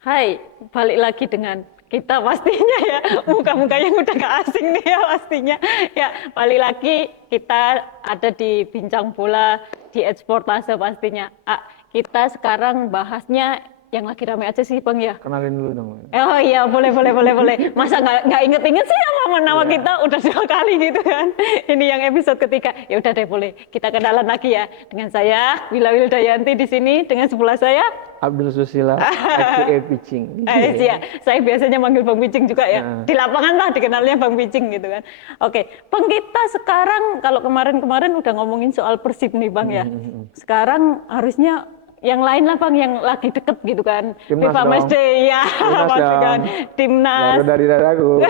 Hai, balik lagi dengan kita pastinya ya, muka-muka yang udah gak asing nih ya pastinya. Ya, balik lagi kita ada di Bincang Bola di Eksportase pastinya. Kita sekarang bahasnya yang lagi rame aja sih Bang ya. Kenalin dulu dong. Oh iya, boleh. Masa nggak inget-inget sih sama nama Iya. kita udah 2 kali gitu kan. Ini yang episode ketiga. Ya udah deh boleh. Kita kenalan lagi ya. Dengan saya Wila Wildayanti di sini, dengan sebelah saya Abdul Susila, aka Pitching. Iya, saya biasanya manggil Bang Picing juga ya. Nah, Di lapangan lah dikenalnya Bang Picing gitu kan. Oke, Bang kita sekarang kalau kemarin-kemarin udah ngomongin soal Persib nih Bang ya. Sekarang harusnya yang lain lah Bang yang lagi deket gitu kan. Timnas FIFA dong. Matchday ya, Timnas pasti dong. kan. Timnas. Baru dari dadaku.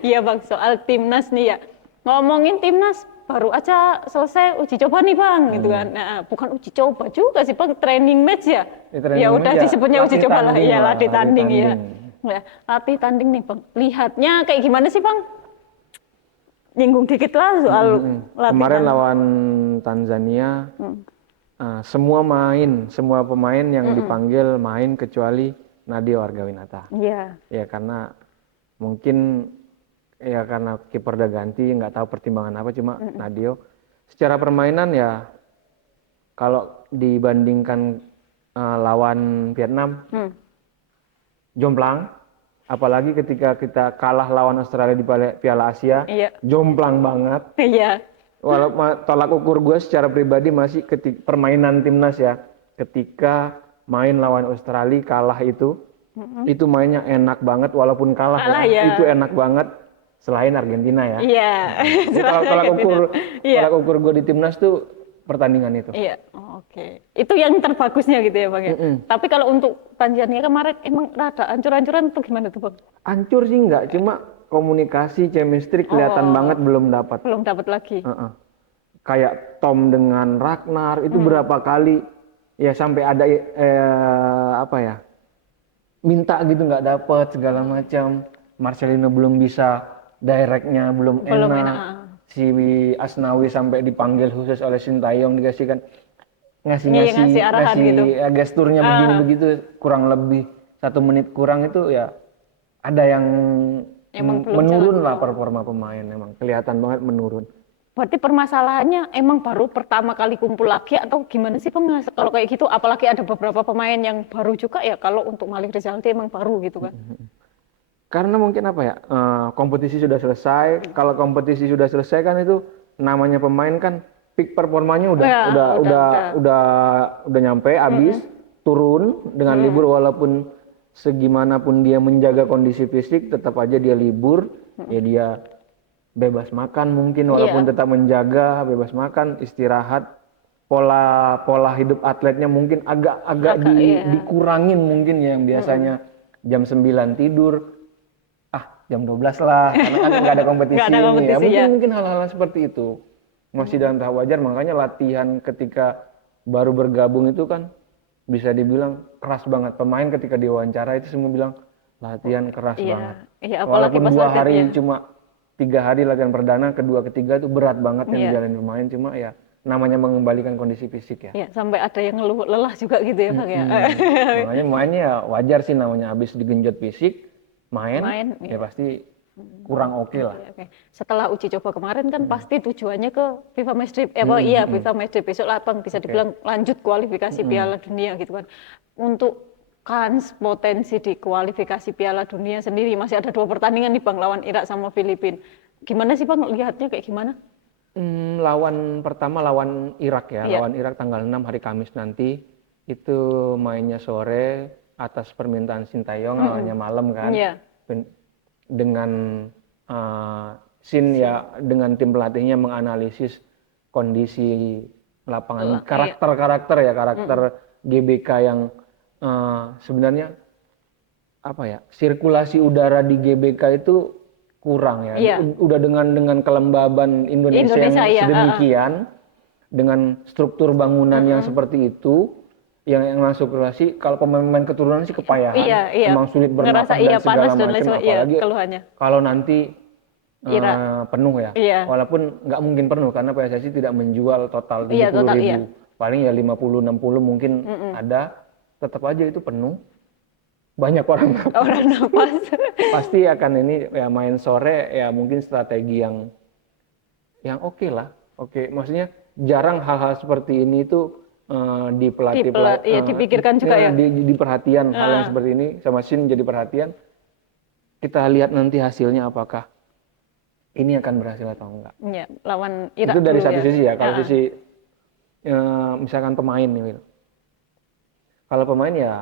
Iya Bang, soal Timnas nih ya. Ngomongin Timnas baru aja selesai uji coba nih Bang gitu kan. Nah, bukan uji coba juga sih Bang, training match ya. Ya, training Ya udah match ya, disebutnya uji latih coba lah. tanding Iya, lah, latih latih tanding ya. tanding. Ya, latih tanding nih Bang. Lihatnya kayak gimana sih Bang? Nyinggung dikit lah soal Kemarin latihan. lawan Tanzania, semua pemain yang dipanggil main kecuali Nadia Wargawinata. Iya. Ya karena mungkin ya karena kiper udah ganti, nggak tahu pertimbangan apa, cuma Nadio. Secara permainan ya kalau dibandingkan lawan Vietnam, jomplang. Apalagi ketika kita kalah lawan Australia di Piala Asia, Iya. jomplang banget. Iya. Walaupun tolak ukur gue secara pribadi masih permainan timnas ya. Ketika main lawan Australia kalah itu mainnya enak banget walaupun kalah Kalah ya. ya. Itu enak banget selain Argentina ya. Iya. Jadi kalau Iya. tolak ukur gue di timnas tuh pertandingan itu. Iya, oh, oke. Itu yang terbagusnya gitu ya Bang ya. Tapi kalau untuk Tanzania kemarin emang rada ancur-ancuran tuh gimana tuh Bang? Hancur sih enggak, cuma komunikasi, chemistry kelihatan banget belum dapat. Belum dapat lagi. Kayak Tom dengan Ragnar itu berapa kali ya sampai ada apa ya, minta gitu nggak dapet segala macam. Marcelino belum bisa, directnya belum Belum enak. enak. Si Asnawi sampai dipanggil khusus oleh Sintayong dikasihkan Iya, ngasih arahan gitu. gesturnya begini begitu, kurang lebih 1 menit kurang itu ya ada yang Emang belum menurun lah performa pemain, emang kelihatan banget menurun. Berarti permasalahannya emang baru pertama kali kumpul lagi atau gimana sih Bang? Kalau kayak gitu apalagi ada beberapa pemain yang baru juga ya, kalau untuk Malik Rizaldi emang baru gitu kan. Karena mungkin apa ya, kompetisi sudah selesai. Kalau kompetisi sudah selesai kan itu namanya pemain kan peak performanya udah nyampe, habis turun dengan libur, walaupun segimanapun dia menjaga kondisi fisik tetap aja dia libur. Ya dia bebas makan mungkin walaupun tetap menjaga, bebas makan, istirahat. Pola hidup atletnya mungkin agak dikurangin mungkin ya, yang biasanya jam 9 tidur jam 12 lah, karena kan nggak ada kompetisi, Nggak ada kompetisi ini ya. ya. Mungkin hal-hal seperti itu masih dalam tahap wajar, makanya latihan ketika baru bergabung itu kan bisa dibilang keras banget. Pemain ketika diwawancara itu semua bilang latihan keras banget. Iya, apalagi Walaupun pas 2 hari latihan. cuma 3 hari latihan perdana, kedua ketiga itu berat banget yang dijalanin pemain, cuma ya namanya mengembalikan kondisi fisik ya. Iya, sampai ada yang ngeluh lelah juga gitu ya Bang ya. Makanya mainnya ya wajar sih, namanya habis digenjot fisik, main ya pasti kurang oke lah. Oke. Setelah uji coba kemarin kan pasti tujuannya ke FIFA Matchday, FIFA Matchday besok lah Bang, bisa dibilang lanjut kualifikasi Piala Dunia gitu kan. Untuk kans potensi di kualifikasi Piala Dunia sendiri masih ada 2 pertandingan nih Bang, lawan Irak sama Filipina. Gimana sih Bang lihatnya kayak gimana? Lawan pertama lawan Irak ya, lawan Irak tanggal 6 hari Kamis nanti. Itu mainnya sore atas permintaan Sintayong, awalnya malam kan. Dengan dengan tim pelatihnya menganalisis kondisi lapangan, karakter GBK yang sebenarnya apa ya, sirkulasi udara di GBK itu kurang ya. Udah dengan kelembaban Indonesia yang sedemikian, dengan struktur bangunan yang seperti itu, yang masuk relasi, kalau pemain-pemain keturunan sih kepayahan, emang sulit bernapas dan segala macam, apalagi kalau nanti penuh ya. Walaupun nggak mungkin penuh karena PSSI tidak menjual total 70.000, paling ya 50-60 mungkin ada, tetap aja itu penuh. banyak orang Orang nafas. pasti akan ini ya main sore ya mungkin strategi yang oke lah. Oke, maksudnya jarang hal-hal seperti ini itu di pelatih Iya, dipikirkan juga ya. di perhatian hal yang seperti ini sama Shin jadi perhatian. Kita lihat nanti hasilnya apakah ini akan berhasil atau enggak. Ya, lawan Irak Itu dari dulu satu ya. sisi ya. Kalau sisi misalkan pemain nih, Wil. Kalau pemain ya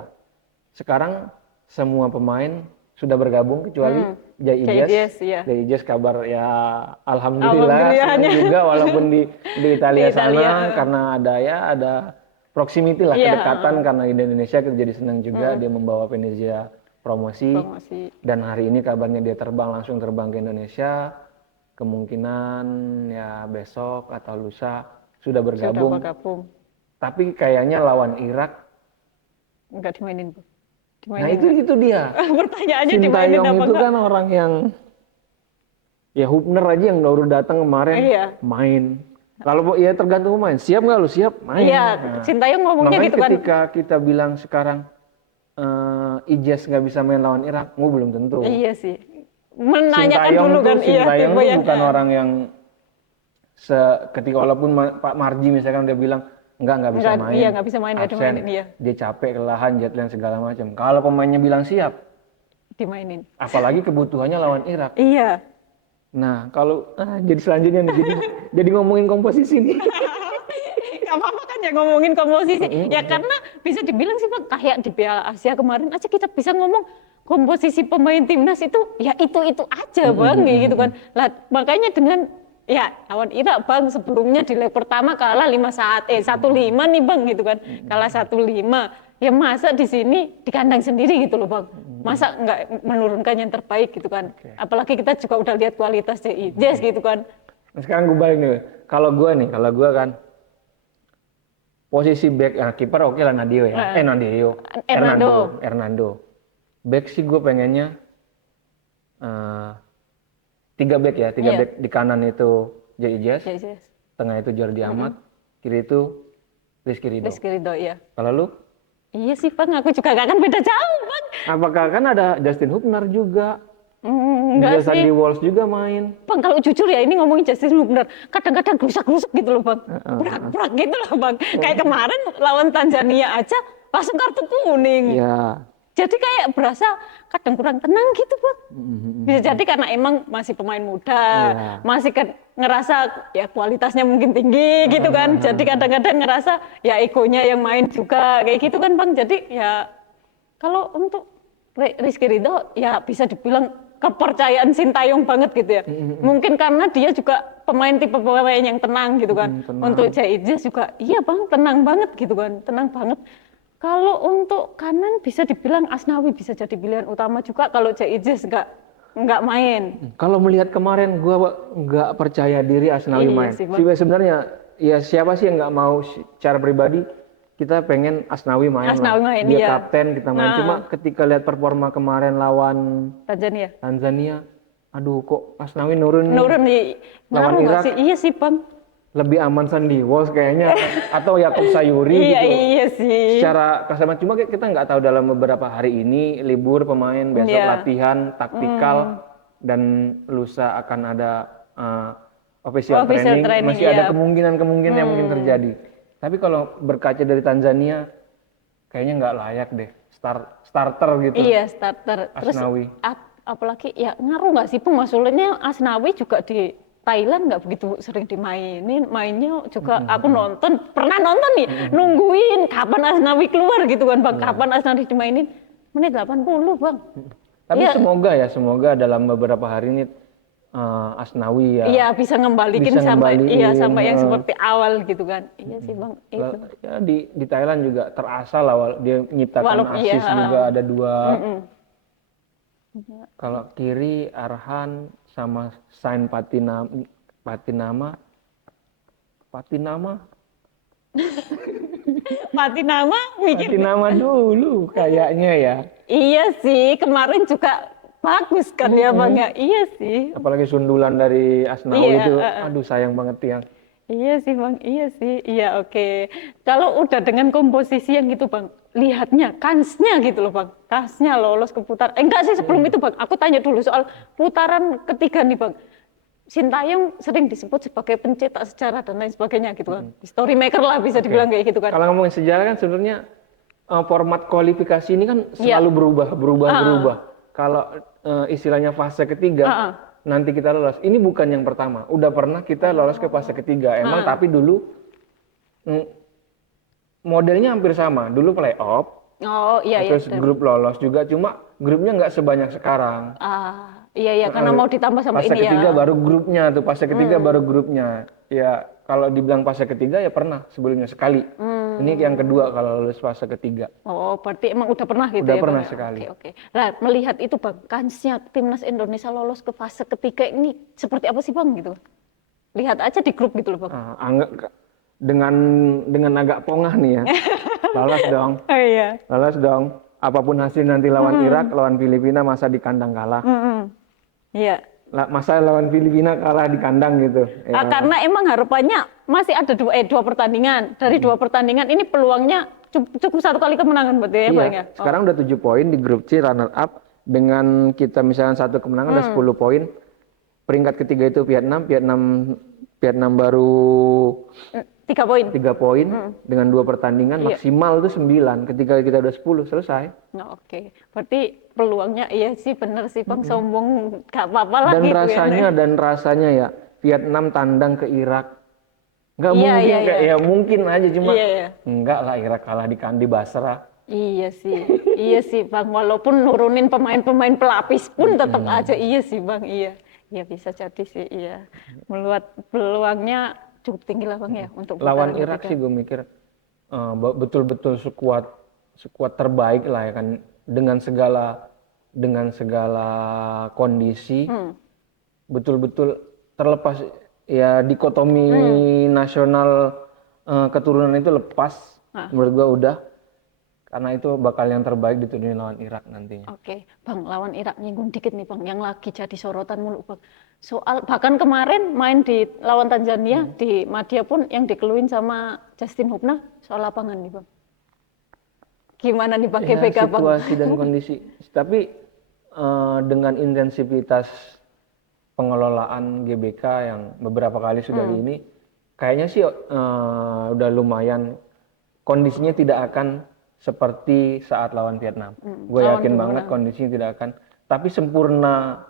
sekarang semua pemain sudah bergabung kecuali Jai Ijaz. Iya. Jai Ijaz kabar ya alhamdulillah senang Alhamdulillahnya. juga walaupun di Italia Di Italia. sana karena ada proximity lah Iya, kedekatan karena di Indonesia kita jadi senang juga dia membawa Venezia promosi. Dan hari ini kabarnya dia langsung terbang ke Indonesia. Kemungkinan ya besok atau lusa sudah bergabung. Tapi kayaknya lawan Irak enggak dimainin, Bu. Nah itu dia. Pertanyaannya Shin dimainin Taeyong apa itu enggak? kan orang yang ya Hubner aja yang baru datang kemarin main. Kalau ya tergantung pemain. Siap nggak lu? Siap main. Iya, Shin Taeyong ngomongnya gitu kan. Ketika kita bilang sekarang Ijaz nggak bisa main lawan Irak, belum tentu. Iya sih. Menanyakan dulu kan. Shin Taeyong itu bukan orang yang ketika walaupun Pak Marji misalkan dia bilang nggak bisa main. Iya, nggak bisa main, nggak dimainin. Iya. Dia capek, kelelahan, jet lag segala macam. Kalau pemainnya bilang siap, dimainin. Apalagi kebutuhannya lawan Irak. Iya. Nah, kalau jadi selanjutnya nih, jadi ngomongin komposisi nih. Gak apa-apa kan ya ngomongin komposisi. Ya karena bisa dibilang sih Pak, kayak di Piala Asia kemarin aja kita bisa ngomong komposisi pemain timnas itu ya itu aja Bang gitu kan. Lah makanya dengan ya lawan Irak Bang sebelumnya di leg pertama kalah 1-5 nih Bang gitu kan. Kalah 1-5. Ya masa di sini di kandang sendiri gitu loh Bang. Masa nggak menurunkan yang terbaik gitu kan. Apalagi kita juga udah lihat kualitas Ijaz gitu kan. Nah, sekarang gue balik nih. Kalau gue kan posisi back kiper oke lah Nadio ya. Hernando. Back sih gue pengennya 3 back ya, 3 back di kanan itu Jai Ijaz, tengah itu Jordi Amat, kiri itu Rizky Ridho. Iya. Kalau lu? Iya sih Bang, aku juga gak akan beda jauh Bang. Apakah kan ada Justin Hubner juga? Enggak sih. Sandy Walsh juga main. Bang kalau jujur ya ini ngomongin Justin Hubner, kadang-kadang gerusak-gerusuk gitu loh Bang. Berak-berak gitu loh Bang. Kayak kemarin lawan Tanzania aja langsung kartu kuning. Iya. Jadi kayak berasa kadang kurang tenang gitu Bang. Bisa jadi karena emang masih pemain muda, masih ngerasa ya kualitasnya mungkin tinggi gitu kan. Jadi kadang-kadang ngerasa ya egonya yang main juga kayak gitu kan Bang. Jadi ya kalau untuk Rizky Ridho ya bisa dibilang kepercayaan Shin Taeyong banget gitu ya. Mungkin karena dia juga tipe pemain yang tenang gitu kan. Untuk Jai Ijaz juga iya Bang tenang banget gitu kan. Tenang banget. Kalau untuk kanan bisa dibilang Asnawi bisa jadi pilihan utama juga kalau Jai Ijaz nggak main. Kalau melihat kemarin gue nggak percaya diri Asnawi main. Sebenarnya ya siapa sih yang nggak mau secara pribadi kita pengen Asnawi main. Dia kapten kita main. Cuma ketika lihat performa kemarin lawan Tanzania, aduh kok Asnawi nurun nih. Lawan Irak. Iya sih Bang. Lebih aman Sandy Walsh kayaknya atau Yakob Sayuri gitu. Iya sih. Secara kasar cuma kita nggak tahu dalam beberapa hari ini libur pemain besok latihan taktikal dan lusa akan ada official training. Masih ada kemungkinan yang mungkin terjadi. Tapi kalau berkaca dari Tanzania kayaknya nggak layak deh starter gitu. Iya starter. Asnawi. Terus apalagi ya ngaruh nggak sih maksudnya Asnawi juga di Thailand nggak begitu sering dimainin, mainnya juga aku pernah nonton nih, nungguin kapan Asnawi keluar gitu kan Bang, kapan Asnawi dimainin, menit 80 Bang. Tapi semoga dalam beberapa hari ini Asnawi ya. Iya bisa ngembalikin sampai yang seperti awal gitu kan. Iya sih Bang. Itu. Ya di Thailand juga terasa lah dia nyiptakan assist juga ada 2. Kalau kiri Arhan sama Sain Patinama dulu kayaknya ya. Iya sih, kemarin juga bagus kan ya Bang ya. Iya sih. Apalagi sundulan dari Asnawi itu, aduh sayang banget Tiang. Iya sih Bang, iya sih. Iya oke. Kalau udah dengan komposisi yang gitu Bang, lihatnya, kansnya gitu loh Bang. Kansnya lolos ke putaran. Enggak sih sebelum itu Bang, aku tanya dulu soal putaran ketiga nih Bang. Sintayong sering disebut sebagai pencetak sejarah dan lain sebagainya gitu kan. Story maker lah bisa dibilang kayak gitu kan. Kalau ngomongin sejarah kan sebenarnya format kualifikasi ini kan selalu berubah. Kalau istilahnya fase ketiga, nanti kita lolos. Ini bukan yang pertama. Udah pernah kita lolos ke fase ketiga. Emang tapi dulu modelnya hampir sama. Dulu playoff, Oh iya terus grup lolos juga. Cuma grupnya nggak sebanyak sekarang. Iya karena mau ditambah sampai Fase ini ya. ketiga baru grupnya tuh. Fase ketiga baru grupnya. Ya kalau dibilang fase ketiga ya pernah sebelumnya sekali. Ini yang kedua kalau lulus fase ketiga. Oh, berarti emang udah pernah gitu Udah ya, pernah Bang? sekali. Oke. Nah, melihat itu Bang, kansnya timnas Indonesia lolos ke fase ketiga ini seperti apa sih Bang gitu? Lihat aja di grup gitu loh Bang. Dengan agak pongah nih ya. Lolos dong. Oh iya. Lolos dong. Apapun hasil nanti lawan Irak, lawan Filipina masa di kandang kalah. Iya. Masa lawan Filipina kalah di kandang gitu. Ya. Karena emang harapannya masih ada dua pertandingan. Dari dua pertandingan ini peluangnya cukup satu kali kemenangan berarti ya Bang ya. Sekarang udah 7 poin di grup C runner up. Dengan kita misalnya satu kemenangan udah 10 poin. Peringkat ketiga itu Vietnam baru 3 poin. 3 poin dengan 2 pertandingan maksimal itu 9. Ketika kita udah 10 selesai. Nah, oke. Berarti peluangnya iya sih bener sih Bang, sombong gak apa-apa lah Dan gitu rasanya ya Vietnam tandang ke Irak. Nggak mungkin ya mungkin aja cuma enggak lah Irak kalah di Basra. Iya sih Bang, walaupun nurunin pemain-pemain pelapis pun tetap aja iya sih Bang, iya bisa jadi sih, iya. Melihat peluangnya cukup tinggi lah Bang ya untuk lawan Irak sih gue mikir betul-betul sekuat terbaik lah ya kan dengan segala kondisi betul-betul terlepas ya dikotomi nasional keturunan itu lepas menurut gue udah karena itu bakal yang terbaik diturunin lawan Irak nantinya. Oke, Bang, lawan Irak nyinggung dikit nih Bang, yang lagi jadi sorotan mulu Bang. Soal bahkan kemarin main di lawan Tanzania di Madia pun yang dikeluhin sama Justin Hubner soal lapangan nih Bang. Gimana nih Bang GBK Bang? Situasi dan kondisi. Tapi dengan intensitas pengelolaan GBK yang beberapa kali sudah ini, kayaknya sih udah lumayan kondisinya tidak akan seperti saat lawan Vietnam. Gue yakin banget kondisinya tidak akan. Tapi sempurna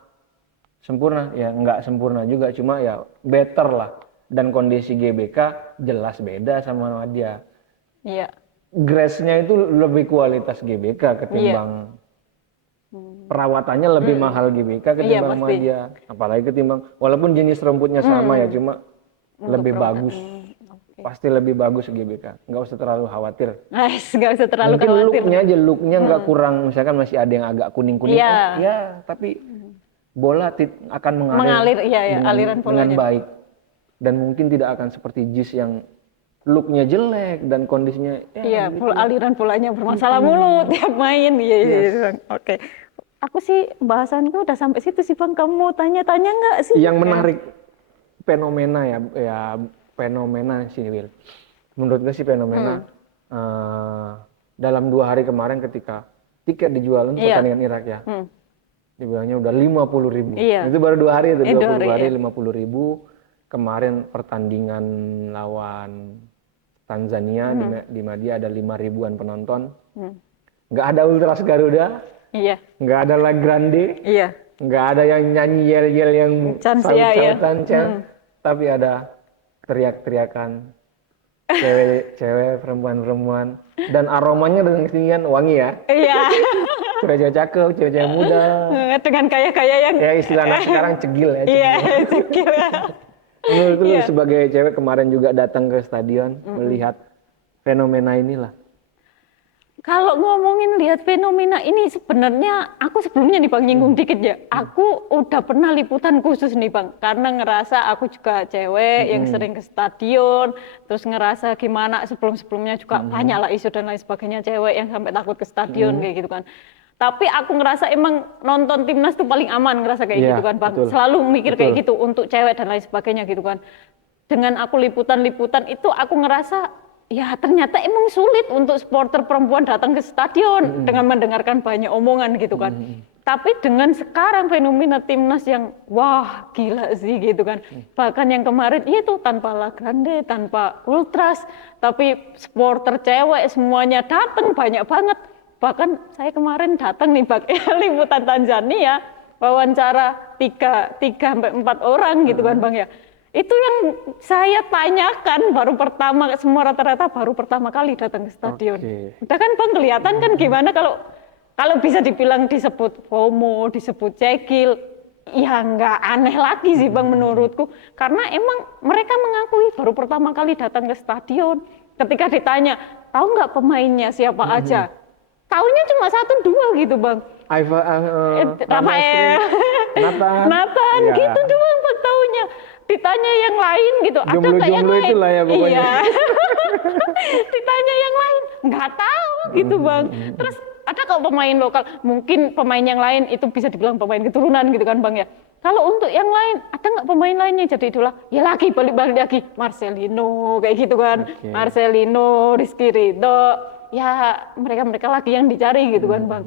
ya nggak sempurna juga, cuma ya better lah. Dan kondisi GBK jelas beda sama dia. Iya. Grace-nya itu lebih kualitas GBK ketimbang perawatannya lebih mahal GBK ketimbang dia. Apalagi ketimbang walaupun jenis rumputnya sama ya, cuma lebih bagus. Pasti lebih bagus GBK, nggak usah terlalu khawatir. Nggak usah terlalu mungkin khawatir. looknya nggak kurang, misalkan masih ada yang agak kuning-kuning. Tapi bola akan mengalir aliran bolanya dengan baik. Dan mungkin tidak akan seperti JIS yang looknya jelek dan kondisinya. Aliran bolanya bermasalah mulu tiap main. Oke. Aku sih bahasanku udah sampai situ sih Bang. Kamu mau tanya-tanya nggak sih? Yang menarik fenomena ya fenomena sih Will. Menurut gue sih fenomena dalam 2 hari kemarin ketika tiket dijual untuk pertandingan Irak ya, dibilangnya udah 50.000. Itu baru 2 hari itu 20 hari 50.000. Kemarin pertandingan lawan Tanzania di Madia ada 5.000-an penonton. Nggak ada Ultras Garuda, nggak ada La Grande, nggak ada yang nyanyi yel-yel yang saut-sautan, tapi ada teriak-teriakan cewek perempuan dan aromanya dengan kesenian wangi ya. Cewek-cewek cakep, cewek-cewek muda dengan kaya-kaya yang ya istilah anak sekarang cegil ya. Cegil ya. Menurut lu sebagai cewek kemarin juga datang ke stadion melihat fenomena inilah. Kalau ngomongin lihat fenomena ini sebenarnya aku sebelumnya nih Bang nyinggung dikit ya. Aku udah pernah liputan khusus nih Bang karena ngerasa aku juga cewek yang sering ke stadion, terus ngerasa gimana sebelum-sebelumnya juga banyak lah isu dan lain sebagainya cewek yang sampai takut ke stadion kayak gitu kan. Tapi aku ngerasa emang nonton timnas tuh paling aman ngerasa kayak gitu kan Bang. Selalu mikir kayak gitu untuk cewek dan lain sebagainya gitu kan. Dengan aku liputan-liputan itu aku ngerasa ya ternyata emang sulit untuk supporter perempuan datang ke stadion dengan mendengarkan banyak omongan gitu kan. Tapi dengan sekarang fenomena timnas yang wah gila sih gitu kan. Bahkan yang kemarin itu tanpa La Grande, tanpa Ultras, tapi supporter cewek semuanya datang banyak banget. Bahkan saya kemarin datang nih liputan Tanzania, wawancara 3-4 orang gitu kan Bang ya. Itu yang saya tanyakan baru pertama, semua rata-rata baru pertama kali datang ke stadion. Udah kan Bang kelihatan kan gimana kalau bisa dibilang disebut FOMO, disebut cekil, ya nggak aneh lagi sih Bang menurutku. Karena emang mereka mengakui baru pertama kali datang ke stadion. Ketika ditanya, tahu nggak pemainnya siapa aja? Taunya cuma 1-2 gitu Bang. Rafael, Nathan, Ya. gitu doang Bang taunya. Ditanya yang lain gitu, ada nggak yang Jomblo-jomblo lain? itulah ya pokoknya. Iya. Ditanya yang lain, nggak tahu gitu Bang. Terus ada kalau pemain lokal, mungkin pemain yang lain itu bisa dibilang pemain keturunan gitu kan Bang ya. Kalau untuk yang lain, ada nggak pemain lainnya jadi idola? Ya lagi, balik-balik lagi. Marcelino, kayak gitu kan. Marcelino, Rizky Ridho. Ya mereka-mereka lagi yang dicari gitu kan Bang.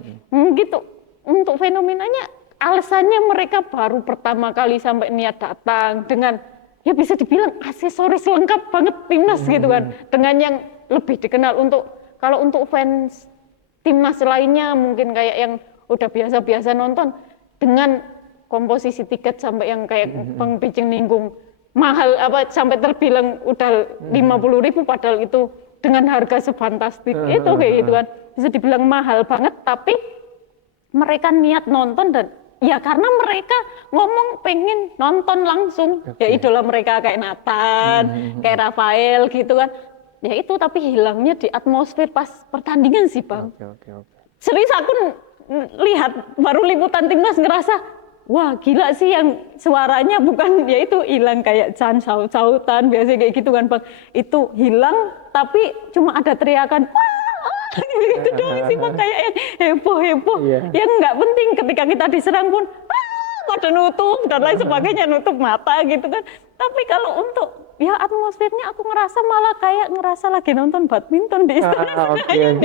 Gitu. Untuk fenomenanya, alasannya mereka baru pertama kali sampai niat datang dengan ya bisa dibilang aksesoris lengkap banget timnas gitu kan. Dengan yang lebih dikenal kalau untuk fans timnas lainnya mungkin kayak yang udah biasa-biasa nonton dengan komposisi tiket sampai yang kayak Bang Picing ninggung mahal apa sampai terbilang udah 50.000 padahal itu dengan harga sefantastik itu kayak gitu kan bisa dibilang mahal banget tapi mereka niat nonton dan ya karena mereka ngomong pengen nonton langsung ya idola mereka kayak Nathan, kayak Rafael gitu kan ya itu tapi hilangnya di atmosfer pas pertandingan sih Bang. Serius aku lihat baru liputan timnas ngerasa wah gila sih yang suaranya bukan ya itu hilang kayak saut-sautan biasa kayak gitu kan Bang itu hilang tapi cuma ada teriakan wah gitu doang sih Bang kayak yang heboh-heboh yang nggak penting ketika kita diserang pun pada nutup dan lain sebagainya nutup mata gitu kan tapi kalau untuk ya atmosfernya aku ngerasa malah kayak ngerasa lagi nonton badminton di Istora Senayan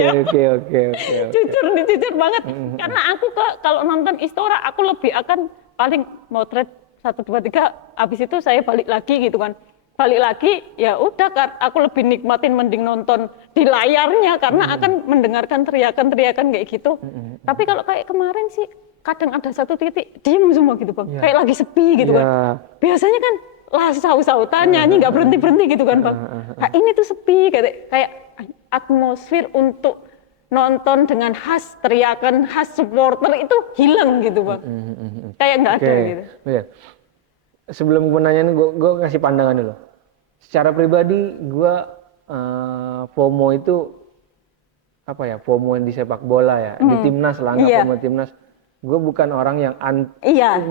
Oke. jujur banget karena aku kalau nonton Istora aku lebih akan paling motret 1, 2, 3 habis itu saya balik lagi gitu kan balik lagi ya udah aku lebih nikmatin mending nonton di layarnya karena akan mendengarkan teriakan-teriakan kayak gitu tapi kalau kayak kemarin sih kadang ada satu titik diem semua gitu Bang kayak lagi sepi gitu kan biasanya kan lah saut-sautan nyanyi nggak berhenti gitu kan Bang nah, ini tuh sepi kayak atmosfer untuk nonton dengan khas teriakan khas supporter itu hilang gitu Bang kayak nggak ada gitu sebelum gue nanya ini gue ngasih pandangan dulu secara pribadi gue FOMO itu apa ya FOMO di sepak bola ya di timnas lah nggak FOMO timnas gue bukan orang yang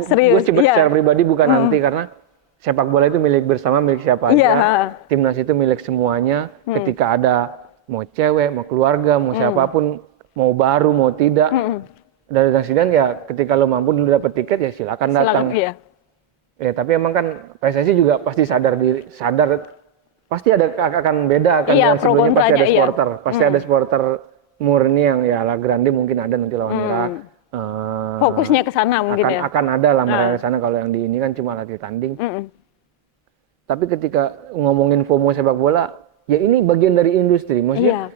serius gue secara pribadi bukan anti karena sepak bola itu milik bersama milik siapa aja timnas itu milik semuanya ketika ada mau cewek mau keluarga mau siapapun mau baru mau tidak dari dan ya ketika lo mampu dulu dapet tiket ya silakan datang ya tapi emang kan PSSI juga pasti sadar pasti akan beda akan dengan sebelumnya pasti ada supporter pasti ada supporter murni yang ya La Grande mungkin ada nanti lawan Irak fokusnya ke sana mungkin akan ada lah mereka ke sana kalau yang di ini kan cuma latih tanding tapi ketika ngomongin FOMO sepak bola ya ini bagian dari industri maksudnya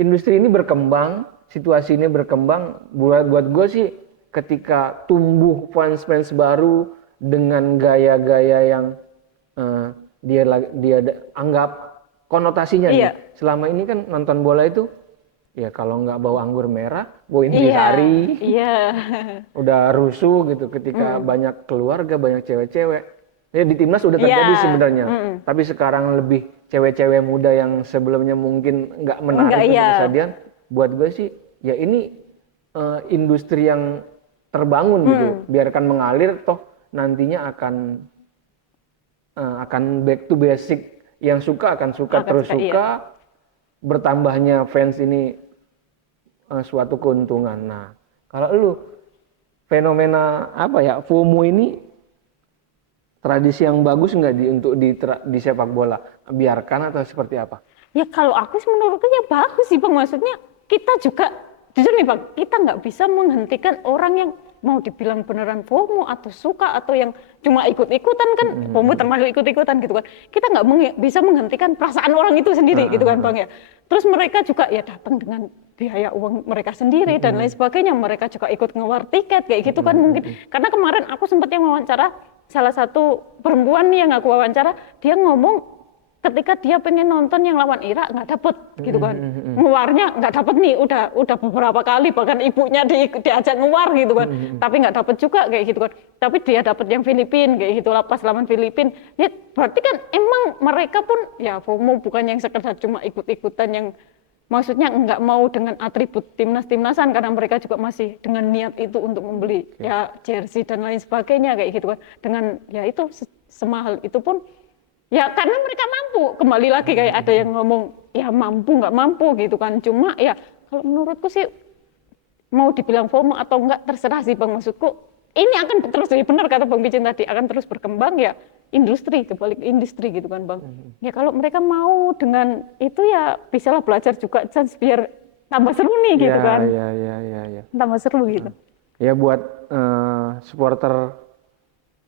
industri ini berkembang situasi ini berkembang buat gue sih ketika tumbuh fans baru dengan gaya-gaya yang dia anggap konotasinya nih selama ini kan nonton bola itu ya kalau nggak bau anggur merah bau intisari udah rusuh gitu ketika banyak keluarga banyak cewek-cewek ya di timnas udah terjadi sebenarnya tapi sekarang lebih cewek-cewek muda yang sebelumnya mungkin nggak menarik untuk kesadian buat gue sih ya ini industri yang terbangun gitu biarkan mengalir toh nantinya akan back to basic yang suka akan suka terus suka bertambahnya fans ini suatu keuntungan. Nah kalau lu fenomena apa ya FOMO ini tradisi yang bagus nggak untuk di sepak bola biarkan atau seperti apa? Ya kalau aku sih menurutku ya bagus sih Bang, maksudnya kita juga, jujur nih Bang, kita nggak bisa menghentikan orang yang mau dibilang beneran FOMO atau suka atau yang cuma ikut-ikutan kan, FOMO termasuk ikut-ikutan gitu kan. Kita nggak bisa menghentikan perasaan orang itu sendiri gitu kan Bang ya. Terus mereka juga ya datang dengan biaya uang mereka sendiri dan lain sebagainya, mereka juga ikut ngewar tiket kayak gitu kan mungkin. Karena kemarin aku sempat yang wawancara salah satu perempuan nih yang aku wawancara, dia ngomong ketika dia pengen nonton yang lawan Irak nggak dapet gitu kan, ngewarnya nggak dapet nih, udah beberapa kali bahkan ibunya diajak ngewar gitu kan, tapi nggak dapet juga kayak gitu kan, tapi dia dapet yang Filipin kayak gitu lah pas lawan Filipin, ya berarti kan emang mereka pun ya FOMO, bukan yang sekedar cuma ikut-ikutan yang maksudnya nggak mau dengan atribut timnasan karena mereka juga masih dengan niat itu untuk membeli ya jersey dan lain sebagainya kayak gitu kan, dengan ya itu semahal itu pun ya karena mereka mampu, kembali lagi kayak ada yang ngomong ya mampu nggak mampu gitu kan, cuma ya kalau menurutku sih mau dibilang FOMO atau enggak terserah sih Bang, maksudku ini akan terus jadi benar kata Bang Picin tadi, akan terus berkembang ya industri, kebalik industri gitu kan Bang. Ya kalau mereka mau dengan itu ya bisalah belajar juga chance biar tambah seru nih gitu kan. Ya. Tambah seru gitu. Ya buat supporter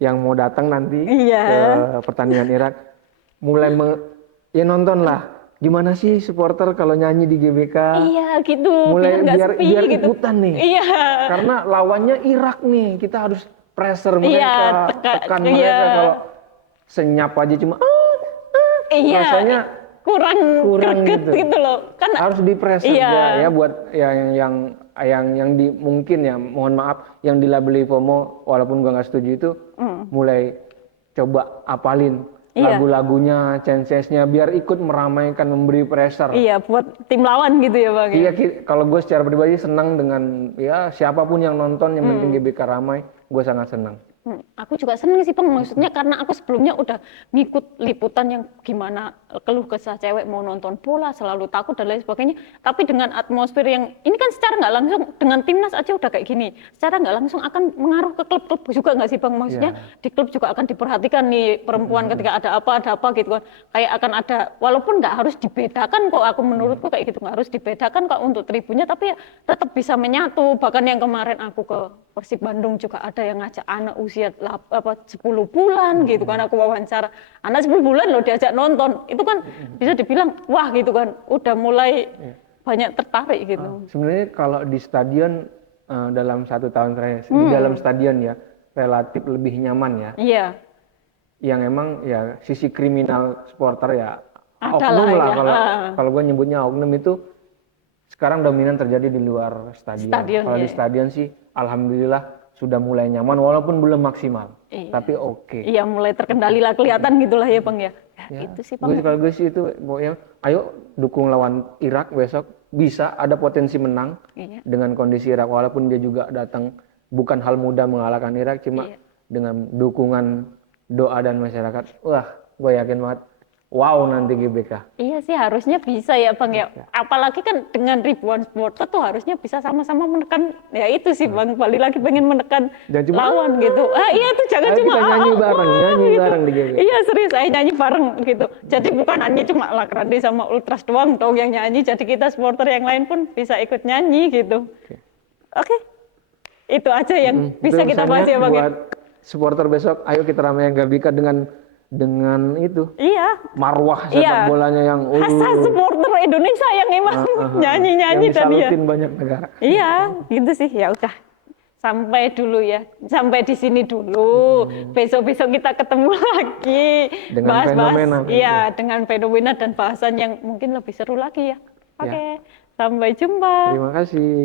yang mau datang nanti Iya. ke pertandingan Irak, mulai ya nonton lah. Gimana sih supporter kalau nyanyi di GBK? Iya gitu. Mulai nggak biar sepi gitu. ikutan nih. Iya. Karena lawannya Irak nih, kita harus pressure mereka, Iya, tekan iya. mereka. Kalau senyap aja cuma Iya. rasanya kurang greget gitu loh. Kan harus di pressure iya. ya buat yang mungkin ya, mohon maaf, yang dilabeli FOMO walaupun gua nggak setuju itu, mulai coba apalin lagu-lagunya, chance-nya biar ikut meramaikan, memberi pressure. Iya, buat tim lawan gitu ya Bang. Iya, kalau gue secara pribadi senang dengan ya siapapun yang nonton, yang penting GBK ramai, gue sangat senang. Aku juga seneng sih Bang, maksudnya karena aku sebelumnya udah ngikut liputan yang gimana keluh kesah cewek mau nonton bola, selalu takut dan lain sebagainya. Tapi dengan atmosfer yang ini kan secara nggak langsung dengan timnas aja udah kayak gini, secara nggak langsung akan mengaruh ke klub-klub juga nggak sih Bang? Maksudnya di klub juga akan diperhatikan nih perempuan ketika ada apa gitu kan. Kayak akan ada, walaupun nggak harus dibedakan kok, aku menurutku kayak gitu nggak harus dibedakan kok untuk tribunnya, tapi ya tetap bisa menyatu. Bahkan yang kemarin aku ke Persib Bandung juga ada yang ngajak anak usia 10 bulan gitu kan, aku wawancara anak 10 bulan loh diajak nonton, itu kan bisa dibilang wah gitu kan, udah mulai banyak tertarik gitu. Sebenarnya kalau di stadion dalam 1 tahun terakhir di dalam stadion ya relatif lebih nyaman ya. Iya. Yang emang ya sisi kriminal supporter ya Adalah, oknum lah ya. kalau gue nyebutnya oknum itu sekarang dominan terjadi di luar stadion. Kalau di stadion sih alhamdulillah sudah mulai nyaman walaupun belum maksimal. Tapi oke. Iya, mulai terkendali lah, kelihatan gitulah ya Bang ya. Itu sih Bang. Kalau gue sih itu pokoknya ayo dukung lawan Irak besok, bisa ada potensi menang dengan kondisi Irak, walaupun dia juga datang bukan hal mudah mengalahkan Irak, cuma dengan dukungan doa dan masyarakat, wah gue yakin banget wow nanti GBK. Iya sih, harusnya bisa ya Bang ya. Apalagi kan dengan ribuan supporter tuh harusnya bisa sama-sama menekan, ya itu sih Bang, balik lagi pengen menekan lawan gitu. Iya tuh jangan cuma kita nyanyi bareng di GBK. Iya serius, saya nyanyi bareng gitu. Jadi bukan hanya cuma Lakrandi sama Ultras doang dong yang nyanyi, jadi kita supporter yang lain pun bisa ikut nyanyi gitu. Oke. Itu aja yang bisa kita bahas ya Bang. Buat supporter besok, ayo kita ramein GBK dengan itu. Iya. Marwah sepak bolanya yang khas supporter Indonesia yang emang nyanyi-nyanyi tadi ya. Yang banyak negara. Iya, gitu sih. Ya udah. Sampai dulu ya. Sampai di sini dulu. Besok-besok kita ketemu lagi. Dengan bahas-bahas. fenomena. Iya, dengan fenomena dan bahasan yang mungkin lebih seru lagi ya. Oke. Sampai jumpa. Terima kasih.